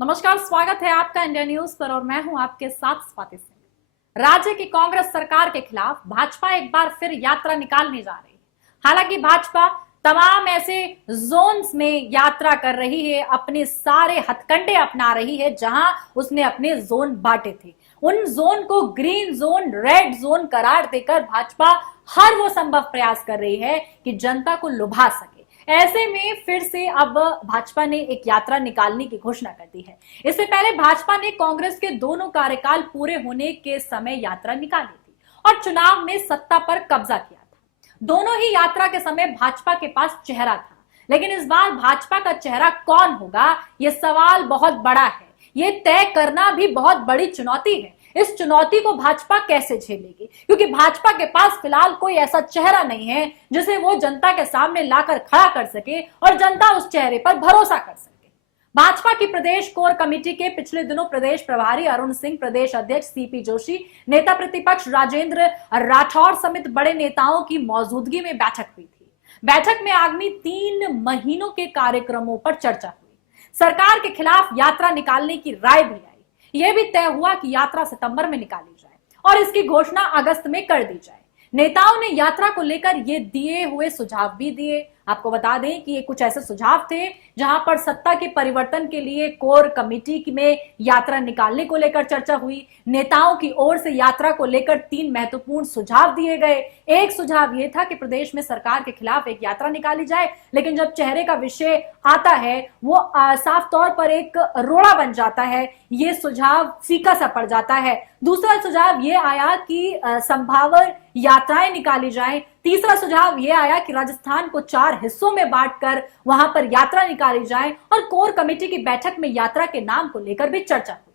नमस्कार, स्वागत है आपका इंडिया न्यूज पर और मैं हूं आपके साथ स्वाति सिंह। राज्य की कांग्रेस सरकार के खिलाफ भाजपा एक बार फिर यात्रा निकालने जा रही है। हालांकि भाजपा तमाम ऐसे जोन्स में यात्रा कर रही है, अपने सारे हथकंडे अपना रही है जहां उसने अपने जोन बांटे थे। उन जोन को ग्रीन जोन, रेड जोन करार देकर भाजपा हर वो संभव प्रयास कर रही है कि जनता को लुभा सके। ऐसे में फिर से अब भाजपा ने एक यात्रा निकालने की घोषणा कर दी है। इससे पहले भाजपा ने कांग्रेस के दोनों कार्यकाल पूरे होने के समय यात्रा निकाली थी और चुनाव में सत्ता पर कब्जा किया था। दोनों ही यात्रा के समय भाजपा के पास चेहरा था, लेकिन इस बार भाजपा का चेहरा कौन होगा, यह सवाल बहुत बड़ा है। ये तय करना भी बहुत बड़ी चुनौती है। इस चुनौती को भाजपा कैसे झेलेगी, क्योंकि भाजपा के पास फिलहाल कोई ऐसा चेहरा नहीं है जिसे वो जनता के सामने लाकर खड़ा कर सके और जनता उस चेहरे पर भरोसा कर सके। भाजपा की प्रदेश कोर कमेटी के पिछले दिनों प्रदेश प्रभारी अरुण सिंह, प्रदेश अध्यक्ष सीपी जोशी, नेता प्रतिपक्ष राजेंद्र राठौर समेत बड़े नेताओं की मौजूदगी में बैठक हुई थी। बैठक में आगामी 3 महीनों के कार्यक्रमों पर चर्चा हुई। सरकार के खिलाफ यात्रा निकालने की राय भी आई। यह भी तय हुआ कि यात्रा सितंबर में निकाली जाए और इसकी घोषणा अगस्त में कर दी जाए। नेताओं ने यात्रा को लेकर ये दिए हुए सुझाव भी दिए। आपको बता दें कि ये कुछ ऐसे सुझाव थे जहां पर सत्ता के परिवर्तन के लिए कोर कमेटी में यात्रा निकालने को लेकर चर्चा हुई। नेताओं की ओर से यात्रा को लेकर 3 महत्वपूर्ण सुझाव दिए गए। एक सुझाव यह था कि प्रदेश में सरकार के खिलाफ एक यात्रा निकाली जाए, लेकिन जब चेहरे का विषय आता है वो साफ तौर पर एक रोड़ा बन जाता है। ये सुझाव फीका सा पड़ जाता है। दूसरा सुझाव ये आया कि संभावित यात्राएं निकाली जाए। तीसरा सुझाव यह आया कि राजस्थान को 4 हिस्सों में बांटकर वहां पर यात्रा निकाली जाए और कोर कमेटी की बैठक में यात्रा के नाम को लेकर भी चर्चा हुई।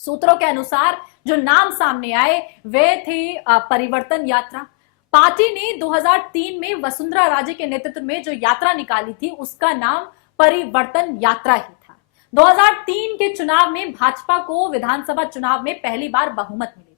सूत्रों के अनुसार जो नाम सामने आए वे थे परिवर्तन यात्रा। पार्टी ने 2003 में वसुंधरा राजे के नेतृत्व में जो यात्रा निकाली थी उसका नाम परिवर्तन यात्रा ही था। 2003 के चुनाव में भाजपा को विधानसभा चुनाव में पहली बार बहुमत मिली थी।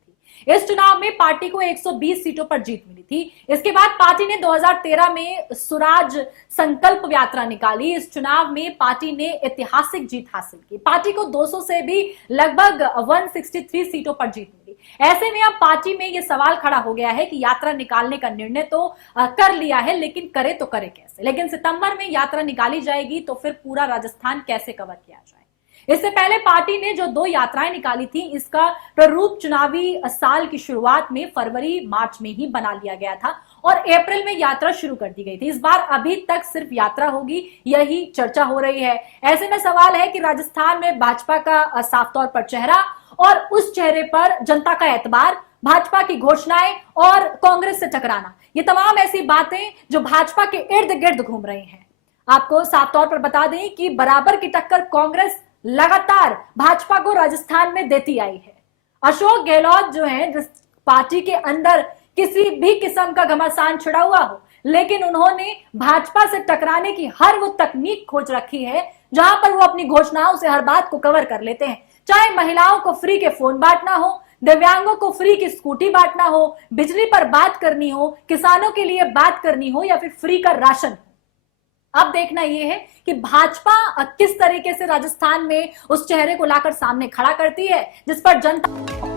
इस चुनाव में पार्टी को 120 सीटों पर जीत मिली थी। इसके बाद पार्टी ने 2013 में स्वराज संकल्प यात्रा निकाली। इस चुनाव में पार्टी ने ऐतिहासिक जीत हासिल की। पार्टी को 200 से भी लगभग 163 सीटों पर जीत मिली। ऐसे में अब पार्टी में यह सवाल खड़ा हो गया है कि यात्रा निकालने का निर्णय तो कर लिया है, लेकिन करे तो करे कैसे। लेकिन सितंबर में यात्रा निकाली जाएगी तो फिर पूरा राजस्थान कैसे कवर किया जाए। इससे पहले पार्टी ने जो 2 यात्राएं निकाली थी इसका प्रारूप चुनावी साल की शुरुआत में फरवरी मार्च में ही बना लिया गया था और अप्रैल में यात्रा शुरू कर दी गई थी। इस बार अभी तक सिर्फ यात्रा होगी, यही चर्चा हो रही है। ऐसे में सवाल है कि राजस्थान में भाजपा का साफ तौर पर चेहरा और उस चेहरे पर जनता का एतबार, भाजपा की घोषणाएं और कांग्रेस से टकराना, ये तमाम ऐसी बातें जो भाजपा के इर्द गिर्द घूम रही हैं। आपको साफ तौर पर बता दें कि बराबर की टक्कर कांग्रेस लगातार भाजपा को राजस्थान में देती आई है। अशोक गहलोत जो हैं, जिस पार्टी के अंदर किसी भी किस्म का घमासान छिड़ा हुआ हो, लेकिन उन्होंने भाजपा से टकराने की हर वो तकनीक खोज रखी है जहां पर वो अपनी घोषणाओं से हर बात को कवर कर लेते हैं। चाहे महिलाओं को फ्री के फोन बांटना हो, दिव्यांगों को फ्री की स्कूटी बांटना हो, बिजली पर बात करनी हो, किसानों के लिए बात करनी हो या फिर फ्री का राशन हो। अब देखना यह है कि भाजपा किस तरीके से राजस्थान में उस चेहरे को लाकर सामने खड़ा करती है जिस पर जनता